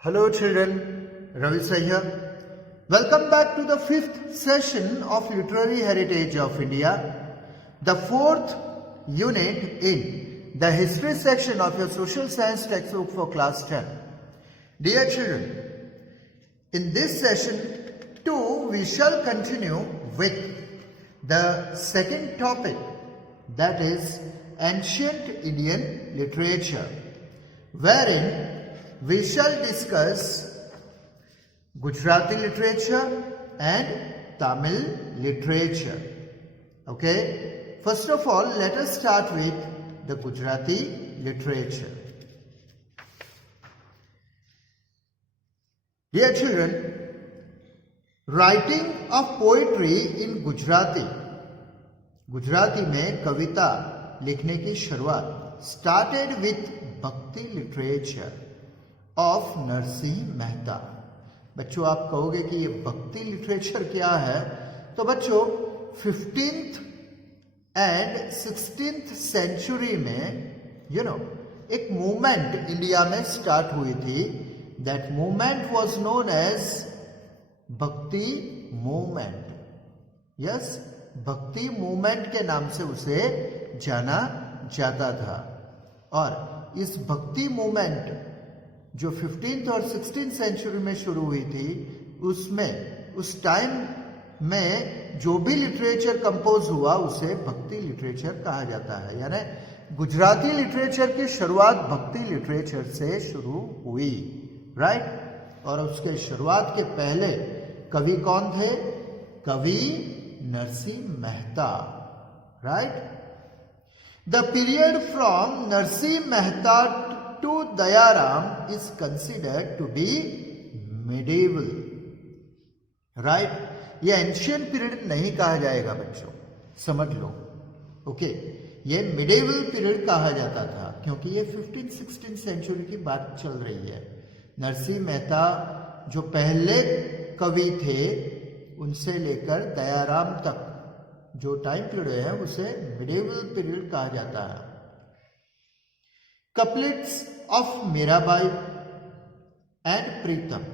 Hello children, Ravi Sai here. Welcome back to the 5th session of Literary Heritage of India, the 4th unit in the history section of your social science textbook for class 10. Dear children, in this session 2 we shall continue with the second topic, that is ancient Indian literature, wherein we shall discuss Gujarati literature and Tamil literature. Okay, first of all, let us start with the Gujarati literature. Dear children, writing of poetry in Gujarati, Gujarati में कविता लिखने की शुरुआत started with भक्ति literature of Narasimha Mehta. बच्चों आप कहोगे कि ये भक्ति लिटरेचर क्या है, तो बच्चों 15th एंड 16th सेंचुरी में एक मूवमेंट इंडिया में स्टार्ट हुई थी. That movement was known as bhakti movement. यस, भक्ति मूवमेंट के नाम से उसे जाना जाता था. और इस भक्ति मूवमेंट जो 15th और 16th सेंचुरी में शुरू हुई थी, उसमें उस टाइम में जो भी लिटरेचर कंपोज हुआ उसे भक्ति लिटरेचर कहा जाता है. यानी गुजराती लिटरेचर की शुरुआत भक्ति लिटरेचर से शुरू हुई, राइट. और उसके शुरुआत के पहले कवि कौन थे? कवि Narsinh Mehta, right. The period from Narsinh Mehta to Dayaram is considered to be medieval, right. ये एंशियंट पीरियड नहीं कहा जाएगा बच्चों, समझ लो. ओके, ये मिडेवल पीरियड कहा जाता था क्योंकि ये 15th-16th सेंचुरी की बात चल रही है. नरसिंह मेहता जो पहले कवि थे, उनसे लेकर दयाराम तक जो टाइम पीरियड है उसे मिडेवल पीरियड कहा जाता है. Couplets of Mirabai and Pritam,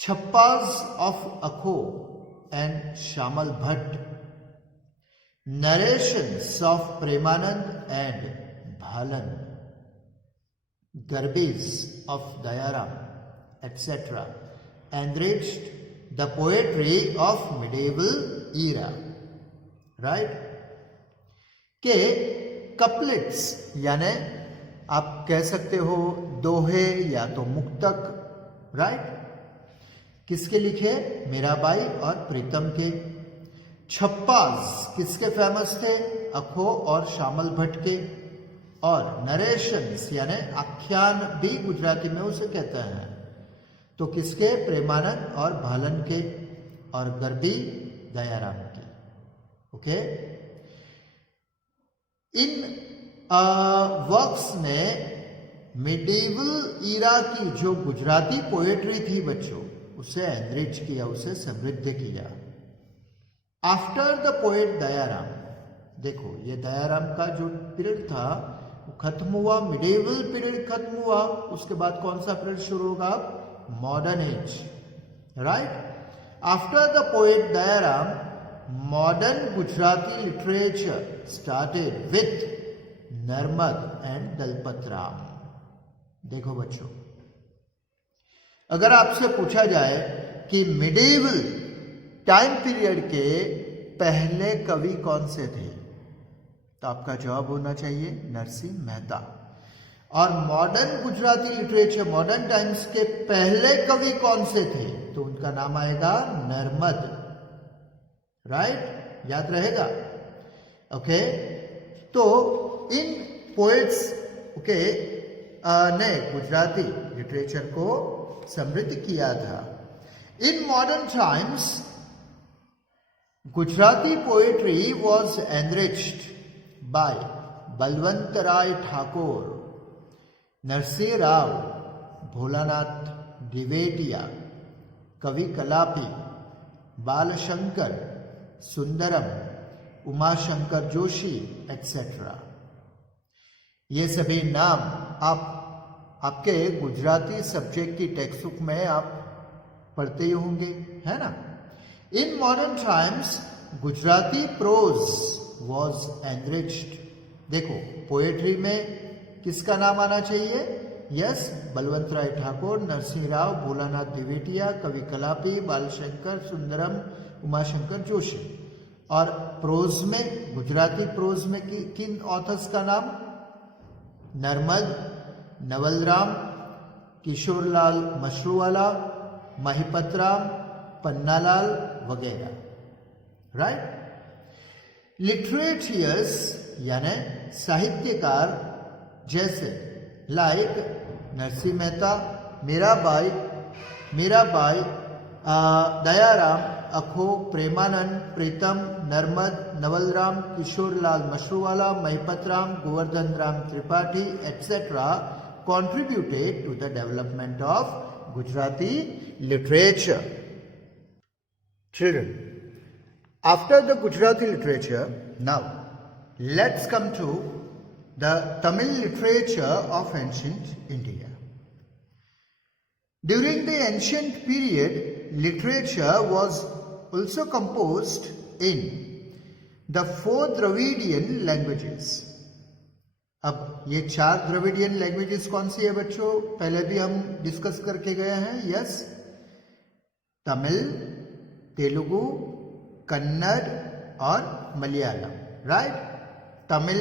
Chappas of Akho and Shamal Bhatt, narrations of Premanand and Bhalan, Garbis of Dayaram, etc. enriched the poetry of medieval era, right. के couplets यानी आप कह सकते हो दोहे या तो मुक्तक, राइट. किसके लिखे? मीराबाई और प्रीतम के. छप्पास किसके फेमस थे? अखो और शामल भट्ट के. और नरेशंस यानी आख्यान भी गुजराती में उसे कहते हैं, तो किसके? प्रेमानंद और भालन के. और गरबी दयाराम के. ओके, इन वर्क्स में मिडीवल ईरा की जो गुजराती पोएट्री थी बच्चों, उसे एनरिच किया, उसे समृद्ध किया. आफ्टर द पोएट दयाराम, देखो ये दयाराम का जो पीरियड था वो खत्म हुआ, मिडीवल पीरियड खत्म हुआ. उसके बाद कौन सा पीरियड शुरू होगा? Modern age, right. After the poet Dayaram, modern Gujarati literature started with Narmad and Dalpat Ram. देखो बच्चों, अगर आपसे पूछा जाए कि मिडेवल टाइम पीरियड के पहले कवि कौन से थे, तो आपका जवाब होना चाहिए नरसिंह मेहता. और modern Gujarati literature, modern times के पहले कवि कौन से थे, तो उनका नाम आएगा नर्मद, राइट. याद रहेगा. ओके, तो इन पोएट्स ने गुजराती लिटरेचर को समृद्ध किया था. In modern times Gujarati poetry was enriched by Balwantrai Thakor, Narsinh Rao, Bholanath Divetia, Kavi Kalapi, Balashankar, Sundaram, Umashankar Joshi, etcetera. ये सभी नाम आप आपके गुजराती सब्जेक्ट की टेक्स्ट बुक में आप पढ़ते ही होंगे, है ना। In modern times Gujarati prose was enriched. देखो पोएट्री में किसका नाम आना चाहिए? यस, बलवंत राय ठाकुर, नरसिंह राव, भोलानाथ द्विवेटिया, कवि कलापी, बालशंकर सुंदरम, उमाशंकर जोशी। और प्रोज में, गुजराती प्रोज में किन ऑथर्स का नाम? नर्मद, नवलराम, किशोरलाल मशरूवाला, महिपतराम, पन्नालाल वगैरह, राइट। लिटरेचर्स यानी साहित्यकार जैसे लाइक नरसिंह मेहता, मीराबाई, दयाराम, अखो, प्रेमानंद, प्रीतम, Narmad, Navalram, Kishorelal Mashruwala, Mahipatram, Govardhan Ram Tripathi etc. contributed to the development of Gujarati literature. Children, after the Gujarati literature, now let's come to the Tamil literature of ancient India. During the ancient period, literature was also composed in the 4 Dravidian languages. अब ये 4 Dravidian languages कौन सी है बच्चों? पहले भी हम discuss करके गए हैं। यस, तमिल, तेलुगु, कन्नड़ और Malayalam, right. Tamil,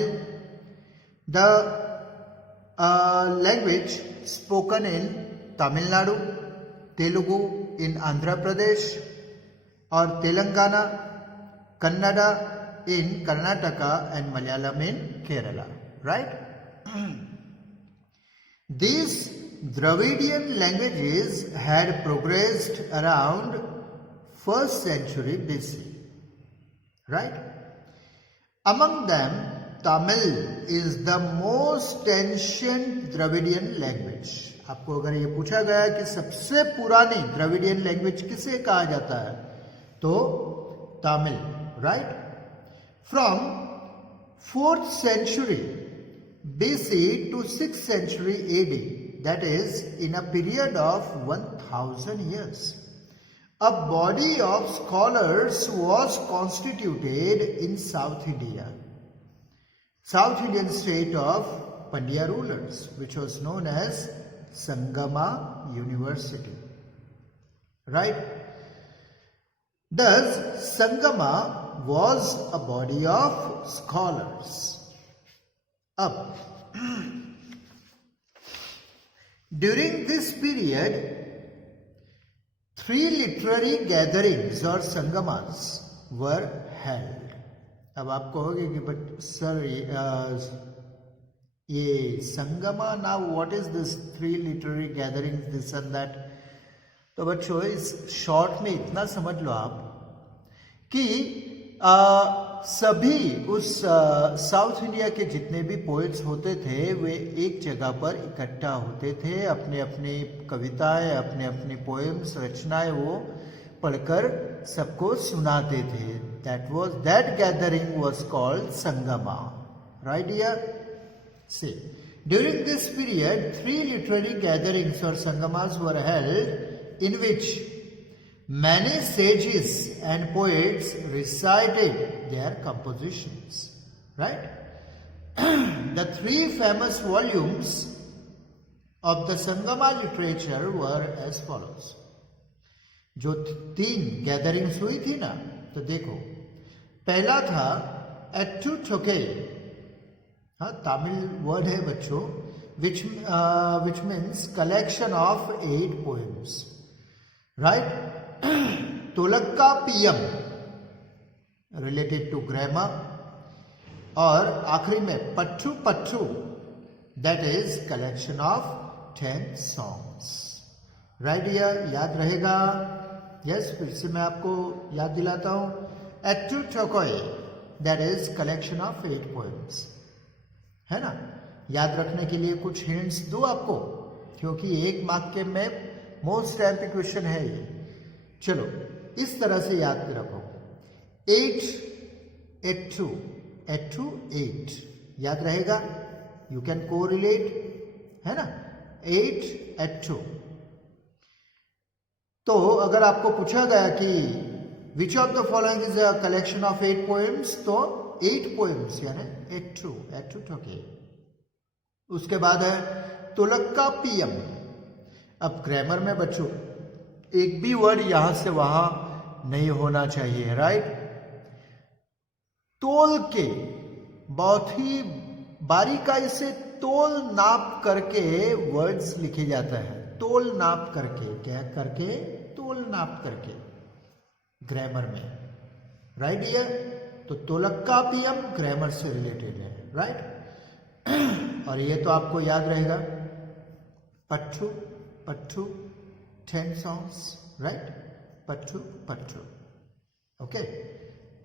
the language spoken in Tamil Nadu, Telugu in Andhra Pradesh और Telangana, Kannada in Karnataka and Malayalam in Kerala, right? These Dravidian languages had progressed around 1st century BC, right? Among them, Tamil is the most ancient Dravidian language. आपको अगर ये पूछा गया कि सबसे पुरानी Dravidian language किसे कहा जाता है, तो Tamil, right. From 4th century BC to 6th century AD, that is in a period of 1000 years, a body of scholars was constituted in South India, South Indian state of Pandya rulers, which was known as Sangama University, right? Thus, Sangama was a body of scholars. Up. During this period, 3 literary gatherings or Sangamas were held. अब आप कहोगे कि but sir ये Sangma, now what is this 3 literary gatherings, this and that. तो बच्चों इस short में इतना समझ लो आप कि सभी उस साउथ इंडिया के जितने भी पोएट्स होते थे वे एक जगह पर इकट्ठा होते थे, अपने अपनी कविताएं, अपने अपनी पोएम्स, रचनाएं वो पढ़कर सबको सुनाते थे। that gathering was called Sangama, right here? See, during this period 3 literary gatherings or Sangamas were held in which many sages and poets recited their compositions, right? The 3 famous volumes of the Sangama literature were as follows. जो 3 gatherings हुई थी ना, तो देखो पहला था एट्टू ठोके, हाँ तमिल वर्ड है बच्चों, which means collection of 8 poems, right? Tolkappiyam related to grammar, और आखिरी में पट्टू पट्टू, that is collection of 10 songs, right? याद रहेगा? यस, फिर से मैं आपको याद दिलाता हूं। Ettuthokai, that is collection of 8 poems, है ना। याद रखने के लिए कुछ हिंट्स दो आपको, क्योंकि 1 मार्क के में मोस्ट टाइम क्वेश्चन है ये। चलो इस तरह से याद रखो, 8 एट्टू, एट्टू 8, याद रहेगा। यू कैन कोरिलेट, है ना। 8 at 2. तो अगर आपको पूछा गया कि which of the following is a collection of 8 poems, तो 8 पोएम्स यानी एट टू ठोके. उसके बाद है तुलक्का पीएम. अब ग्रामर में बच्चों एक भी वर्ड यहां से वहां नहीं होना चाहिए, राइट. तोल के बहुत ही बारीकाई से तोल नाप करके वर्ड्स लिखे जाता है. तोल नाप करके, क्या करके, तोल नाप करके ग्रामर में, राइट. ये तो तोलक्का पीएम ग्रामर से रिलेटेड है, राइट. और ये तो आपको याद रहेगा, Pattu Pattu 10 songs, right. Pattu Pattu. Okay,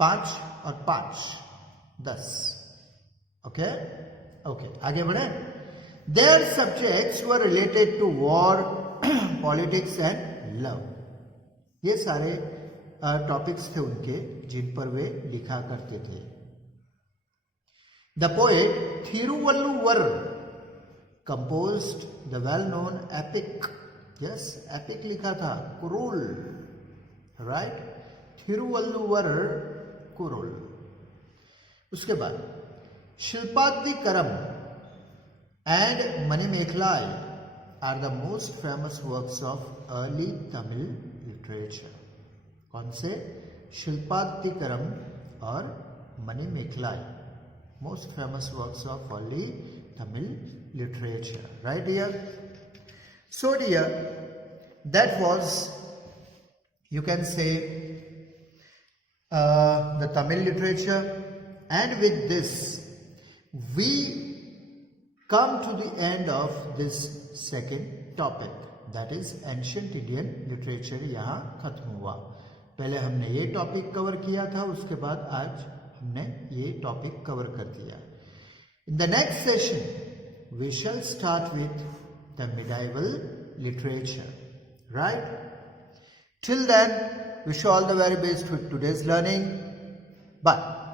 5 और 5 10. ओके ओके, आगे बढ़े. Their subjects were related to war, politics and love. ये सारे टॉपिक्स थे उनके जिन पर वे लिखा करते थे. The poet Thiruvalluvar composed the well-known epic. Yes, epic लिखा था, कुरुल, right. थिरुवल्लुवर कुरुल. उसके बाद शिल्पादिकरम and मणिमेखलाई are the most famous works of early Tamil literature. कौन से? शिल्पादिकरम और मणिमेखलाई, most famous works of early Tamil literature, right dear. So dear, that was, you can say, the Tamil literature, and with this we come to the end of this second topic, that is ancient Indian literature. यहाँ खत्म हुआ. पहले हमने ये topic cover किया था, उसके बाद आज हमने ये टॉपिक कवर कर दिया. In the next session we shall start with the medieval literature, right. Till then, wish you all the very best with today's learning. Bye.